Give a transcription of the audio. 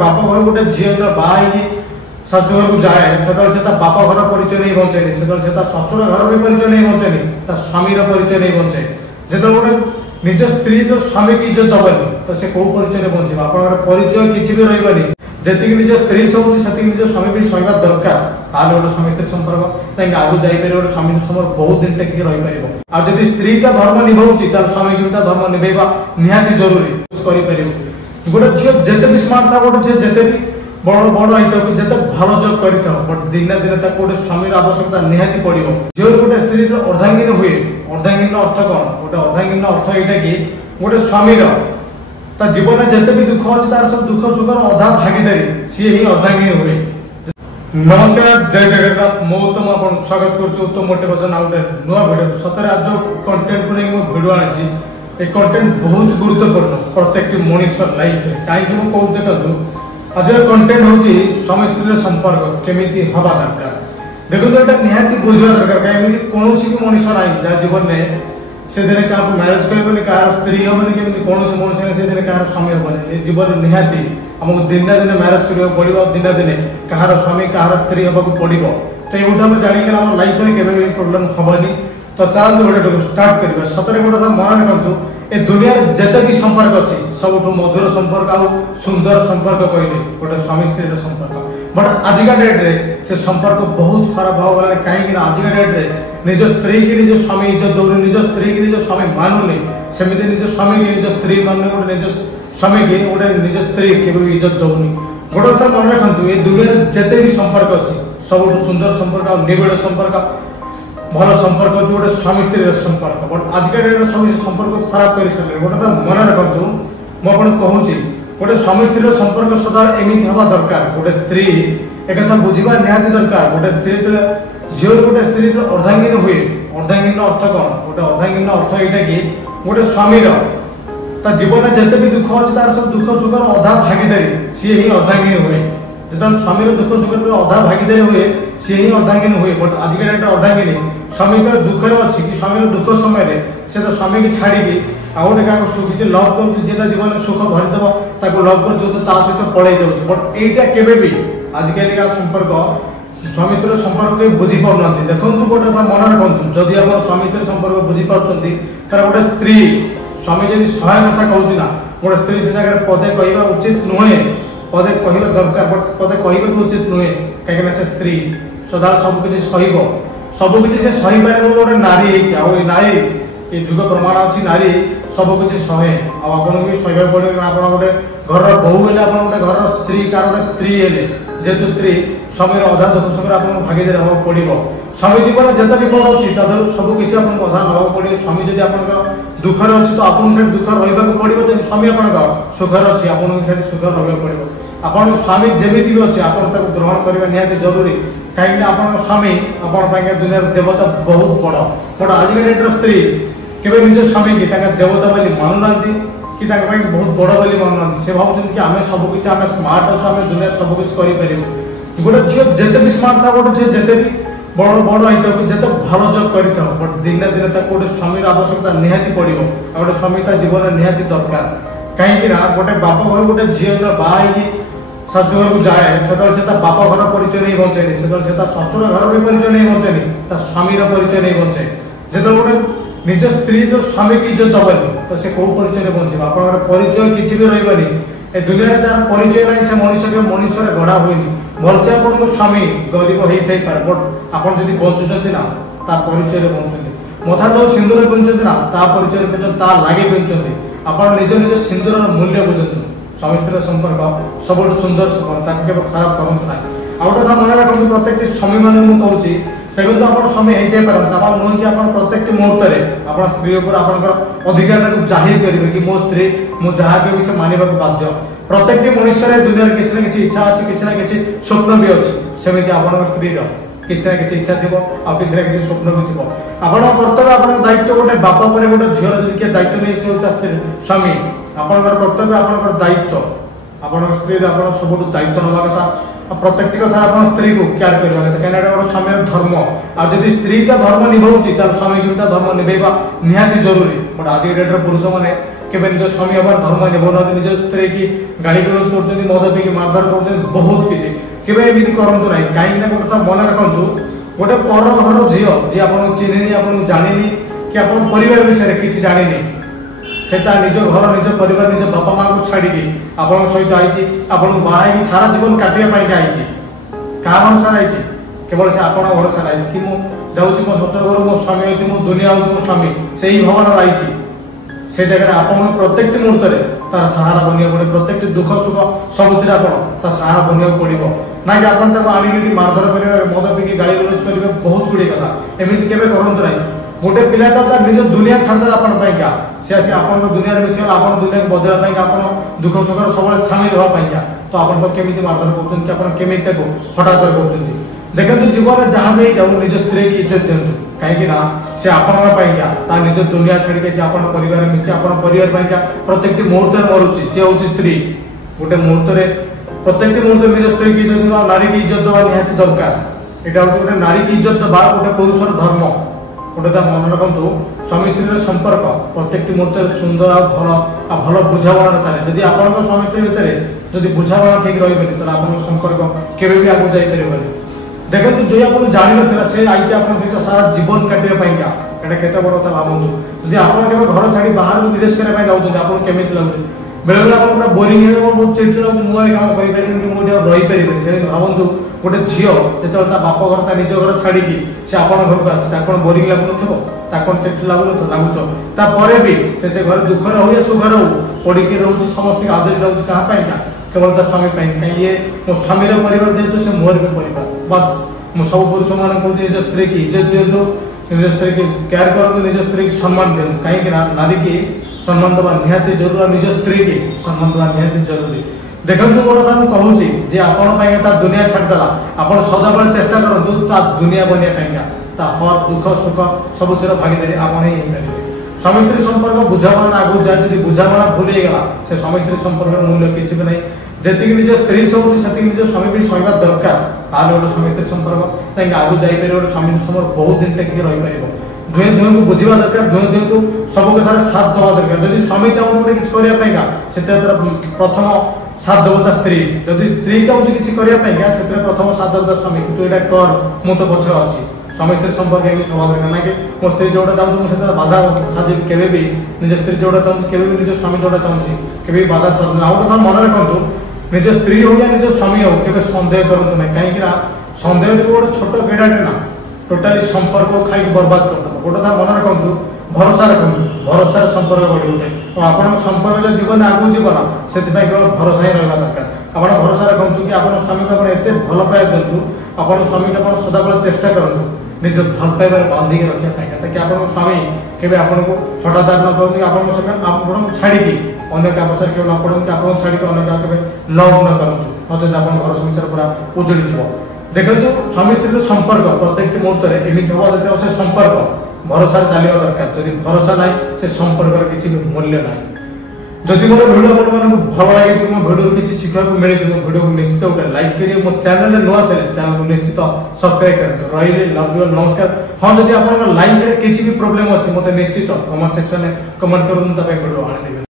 बाप घर गोटे झील जो बाहर शाशुघर को जाए से बाप घर परिचय नहीं बंचेनि से शशुर घर भी परिचय नहीं बंचेनि स्वामी परिचय नहीं बंचे जो गोटे निज स्त्री जो स्वामी की इज्जत दबनी तो से कौ परिचय बंचे आप परिचय किसी भी रही जी निज स्त्री सहूँ से निज स्वामी भी सहवा दरकार ताल गोटे स्वामी स्त्री संपर्क आगू जापर गोटे स्वामी संपर्क बहुत दिन टेक रही आदि स्त्री ता धर्म निभाऊँगी स्वामी की धर्म निभेवा निहाती जरूरी कर गोटे झील जिते भी स्मार्ट था गोटे झील जिते भी बड़ बड़ आई जिते भल जब कर बट दिन दिन गोटे स्वामी आवश्यकता निहाती पड़ो जो गोटे स्त्री अर्धांगिन हुए अर्धांगिन अर्थ कौन गोटे अर्धांगिन अर्थ यहाँ कि गोटे स्वामी जीवन में जिते भी दुख अच्छे तार सब दुख सुख अधा भागीदारी सी ही अर्धांगिन हुए। नमस्कार जय जगन्नाथ मो तुम आप स्वागत कर उत्तम मोटिवेशन आ गए नुआ भिडियो सतरे आज जो कंटेंट को नहीं भिडियो आनी ये कंटेंट बहुत गुरुत्वपूर्ण प्रत्येक मनुष्य लाइफ में कहीं कौन देखो आज कंटेंट हूँ स्वामी स्त्री संपर्क केमी हवा दरकार देखो यहाँ निहाती बुझा दरकार कहीं कौन भी मनुष्य ना जहाँ जीवन में से दिन क्या मैरेज कर क्या स्त्री हेनी केमी कौन मनुष्य से दिन क्या स्वामी हेनी जीवन निहाती आमको दिन दिन मैरेज करने पड़ो दिन दिन कहार स्वामी कहार स्त्री हाँ पड़ो तो ये आम जाणिक आम लाइफ में केवे भी प्रोब्लेम हेनी तो चलते गोटे स्टार्ट करवा सतरे गोटे मन रखु ए दुनिया जिते भी संपर्क अच्छी सब मधुर संपर्क आ सुंदर संपर्क कहले गोटे स्वामी स्त्री संपर्क बट आजिका डेट्रे से संपर्क बहुत खराब भाव कहीं आजिका डेट्रे निज स्त्री की निज स्वामी इज्जत दौनी निज स्त्री की निज स्वामी मानुनि सेमती निज स्वामी की निज स्त्री मानुनि गोटे निज स्वामी की गोटे निज स्त्री के इज्जत दौनी गोटे कथा मन रखु ये दुनिया जिते भी संपर्क अच्छी सब सुंदर संपर्क निबिड़ संपर्क भल संपर्क अच्छे गोटे स्वामी स्त्री संपर्क बट आजिका डेट सब संपर्क खराब कर सारे गोटे मन रखु मुझे कहूँ गोटे स्वामी स्त्री संपर्क सदा एमती हवा दरकार गोटे स्त्री एक बुझा निहाती दरकार गोटे स्त्री झील गोटे स्त्री अर्धांगिन हुए अर्धांगिन अर्थ कौन गोटे अर्धांगिन अर्थ यहाँ कि गोटे स्वामी जीवन में जिते भी दुख अच्छे तार सब दुख सुख अधा भागीदारी सी ही अर्धांगिन हुए जो स्वामी दुख सुख अधा भागीदारी हुए सी ही अर्धांगिन हुए बट आजिका डेट अर्धांगिनी स्वामी तो दुखे अच्छी कि स्वामी दुख समय से तो स्वामी की छाड़ी आ गोटे क्या सुख जी लव कर जीवन में सुख भरीदेव लव कर सहित पड़े जाऊँ बट यहीटा के आजिका संपर्क स्वामी स्त्री संपर्क बुझीपार देखो गोटे मन रखु जदि आप स्वामी स्त्री संपर्क बुझीपार तार गोटे स्त्री स्वामी जब 100 कथा कहूँ ना गोटे स्त्री से जगह पदे कहवा उचित नुहे पदे कह दरकार बट पदे कह भी उचित नुहे कहीं से स्त्री सदा सबकि सबकि से सही पारे गोटे नारी है नारी ये जुग प्रमाण अच्छी नारी सबकि सहे आपको भी सहवा पड़े आप गोटे घर बहु है आप गोटे घर स्त्री कार गोटे स्त्री है जेहेतु स्त्री स्वामी अधा दुख सुख आप भागीदारी हाँ पड़ो स्वामी जीवन जिते भी बड़ अच्छी सबकि आपको अधा ना पड़ो स्वामी जब आप दुखर अच्छी तो आपको दुख रहा पड़ो जब स्वामी आप सुखर अच्छी आपको सुखर रहा पड़ो आप स्वामी जमी भी अच्छे आप ग्रहण करने निहाती जरूरी कहीं आप स्वामी आप दुनिया देवता बहुत बड़ बट आजिका डेट्र स्त्री केवल निज स्वामी की देवता बोली मानुना कि बहुत बड़ बोली मानुना से भावुं कि आम सबकि आम स्मार्ट अच्छे आम दुनिया सबकि कर गोटे झील जिते भी स्मार्ट था गोटे झील जिते भी बड़ बड़ आई जिते भल जब कर बट दिन दिन गोटे स्वामी आवश्यकता निहाती पड़ो गोटे स्वामी जीवन में निहाती दरकार कहीं गोटे बाप घर गोटे झील जो बाहर शाशुघर को जाए से बाप घर परिचय नहीं बंचेनि से शशुर घर भी परिचय नहीं बंचेनि स्वामी परिचय नहीं बंचे जो गोटे निज स्त्री जो स्वामी की इज्जत दबनी तो से कौ परिचय बंचे आप परिचय किसी भी रही ए दुनिया जहाँ परिचय ना से मनुष्य मनुष्य गढ़ा हुए भलसे आपको स्वामी गरीब होता है बट आप बचुं ना परिचय बचुं मथा जो सिंदूर पिंधुं ना परिचय पिंधुं लगे पिंधुं आप निज निज सिंदूर मूल्य बुझुं स्वामी स्त्री संपर्क सब सुंदर संपर्क के खराब करूँ ना आ गए मन रखते प्रत्येक स्वामी मैंने मुझे देखो आप स्वामी हो पार नुहे कि आप प्रत्येक मुहूर्त में आप स्त्री आप अधिकार जाहिर करेंगे कि मो स्त्री मुझे जहाँ भी से मानवा बाध्य प्रत्येक मनुष्य दुनिया किसी ना कि इच्छा अच्छी किसी ना कि स्वप्न भी अच्छी सेमती आप स्त्री किसी ना कि इच्छा थी किसी ना कि स्वप्न भी थी आप कर्तव्य आप दायित्व गोटे बाप पर गोटे झील जब किए दायित्व नहीं से स्वामी आपंकर कर्तव्य आपंकर दायित्व आप स्त्री आप सब दायित्व नवा कथा प्रत्येक कथा आप स्त्री को केयर करवा कथा कहीं गोटे स्वामी धर्म आदि स्त्री ता धर्म निभाऊँगी स्वामी की धर्म निभेवा निहाती जरूरी बट आज डेट्रे पुरुष मैंने केबे निज स्वामी हबार धर्म निभाउना निज स्त्री की गाड़ी गलौज करछन मद पीकी मारधार करछन बहुत किसी केबे एमिति करंतु नाही काहे कि गोटे मन रखंतु गोटे पर घर झियो जे आपन चिन्हिनी आपन जानिनी कि आपन परिवार विषय किछि जानिनी सेता निज घर निज परिवार निज बापा मां को छाड़ी की आपन सहित आइछि आपन बाहा की सारा जीवन काटिया पाई के आइछि का भरोसा आइछि केवल से आपन भरोसा आइछि कि मु जाउछि मो ससुर घर मो स्वामी अछि मो दुनिया अछि मो स्वामी सेही भवन आइछि से जगह आपन प्रत्येक मुहूर्त रे तार सहारा बनिया पड़े प्रत्येक दुख सुख सबुतिर आपन ता सहारा बनिया पड़िबो ना कि आपन ताको आनिकी मारधर करिवे मद पीकी गाली गलौज करिवे बहुत गुडी कथा एमिति केबे करंतु नाही गोटे पिला तो तार निज दुनिया छाड़दे आपन पई का से आसी आपन दुनिया रे मिछल आपन दुनिया को बदला पई का आपन दुख सुख सबले शामिल होवा पई का तो आपन तो केमिति मारधर करछन कि आपन केमिति ताको हटातर करछन देखंतु जीवन रे जहां भी जाऊ निज स्त्री की इज्जत देंतु काहे कि ना से आपन पई का ता निज दुनिया छाड़ी के से आपन परिवार मिछि आपन परिवार पई का प्रत्येक मुहूर्त रे मरुछि से होछि स्त्री गोटे मुहूर्त रे प्रत्येक मुहूर्त निज स्त्री की इज्जत देवा नारी की इज्जत देवा निहाती दरकार एटा गोटे नारी की इज्जत देवा गोटे पुरुषर धर्म गोटे ता मन रखंतु स्वामी स्त्री संपर्क प्रत्येक मुहूर्त सुंदर आ भल बुझावणा चले जदि आपन स्वामी स्त्री भितर जदि बुझावणा ठीक रहबेनी त आपन संपर्क केबे भी आगु जाई परबेनी देखंतु जे आपन जानि नथिला से आइचे आपन सहित सारा जीवन काटिया पई का एटा केते बड़ କଥା भाबंतु जदि आपन केबे घर छाडी बाहर विदेश करे पई जाउछन आपन केमिति लागुछ बेले बेले आपन पूरा बोरिंग हे बहुत चिड़चिड़ लागुछ मु ए काम करि परिबिन कि मु एटा रहि परिबिन से भाबंतु गोटे झियो जेते ता बाप घर ता निज घर छाडी की से आपन घर को आछि ताकन बोरिंग लागु नथबो ताकन चिड़चिड़ लागु नथो लागुतो ता परे भी से घर दुख रे होय सुख रे पड़ी के रहउछ समस्त आदेश रहउछ कहा पई का केवल ता स्वामी पई ये मो स्वामी रे परिवार जेतु से मोर भी परिवार बस मो सब पुरुष मान को निज स्त्री की इज्जत देंदो निज स्त्री की केयर करंदो निज स्त्री की सम्मान देंदो काहे कि नारी की सम्मान दबा निहाती जरूर निज स्त्री की सम्मान दबा निहाती जरूरी देखंतु गोटा हम कहूची जे आपण पई ता दुनिया छाड़ दला आपण सदा बेले चेष्टा करंतु ता दुनिया बनिया पई ता हर दुख सुख सबुतिर भागीदारी आपण ही करिवे स्वामी स्त्री संपर्क बुझामणा आगु जाय जदि बुझामणा भूल हे गला से स्वामी स्त्री संपर्क मूल्य किछि भी नहीं जेतिक निज स्त्री सोची सेतिक निज स्वामी भी सहिबा दरकार ताले गोटे स्वामी स्त्री संपर्क तांगे आगु जाई पेरे गोटे स्वामी संपर्क बहुत दिन तक रही परिबो दुहे दुहे को बुझिबा दरकार दुहे दुहे को सब कथार साथ दवा दरकार जदि स्वामी चाहू गोटे किछ करिया पईका सेते प्रथम साथ देवता स्त्री जदि स्त्री चाहू किछ करिया पईका सेते प्रथम साथ देवता स्वामी तू एटा कर मु तो पछे अछि स्वामी स्त्री संपर्क एमि थवा दरकार ना कि मो स्त्री जोडा चाहू मु सेते बाधा साजे केबे भी निज स्त्री जोडा चाहू केबे भी निज स्वामी जोडा चाहू केबे बाधा साज आउट मन रखंतु निज स्त्री हो या निज स्वामी हो केबे संदेह करंतु नै काहे कि संदेह देखो गोटे छोट गेडाटे ना टोटाली संपर्क को खाई बर्बाद करदब गोटे ता मन रखंतु भरोसा संपर्क बढ़ी उठे और आपन संपर्क जीवन आगु जीवन सेति पय केवल भरोसा ही रहबा दरकार आपन भरोसा रखंतु कि आपन स्वामी को आपन एते भल पाए देंतु आपन स्वामी को आपन सदा बेले चेष्टा करंतु निज भल पाइबार बांधी के रखिया पाए ताकि आपन स्वामी केबे आपन को हठादार न करंतु कि आपन संगे आपन छाड़ी की अन्य का पछर के न पड़न कि आपन छाड़ी के अन्य का केबे लव न करंतु नते आपन घर संसार पूरा उजड़ी जीवो देखंतु स्वामी स्त्री संपर्क प्रत्येक मुहूर्त रे एमिति होबा दरकार से संपर्क भरोसा चलिबा दरकार जदि भरोसा नाही से संपर्क किछि मूल्य नाही जदि मोर वीडियो आपण मानकु भल लागि कि मो वीडियो किछि शिखा को मिले मो वीडियो को निश्चित उठे लाइक करिए मो चैनल रे नुआ थे चैनल को निश्चित सब्सक्राइब करंतु रहिले लव यू नमस्कार हां जदि आपण लाइफ रे किछि भी प्रॉब्लम अछि मते निश्चित कमेंट सेक्शन में कमेंट करन तबे वीडियो आनि देबे।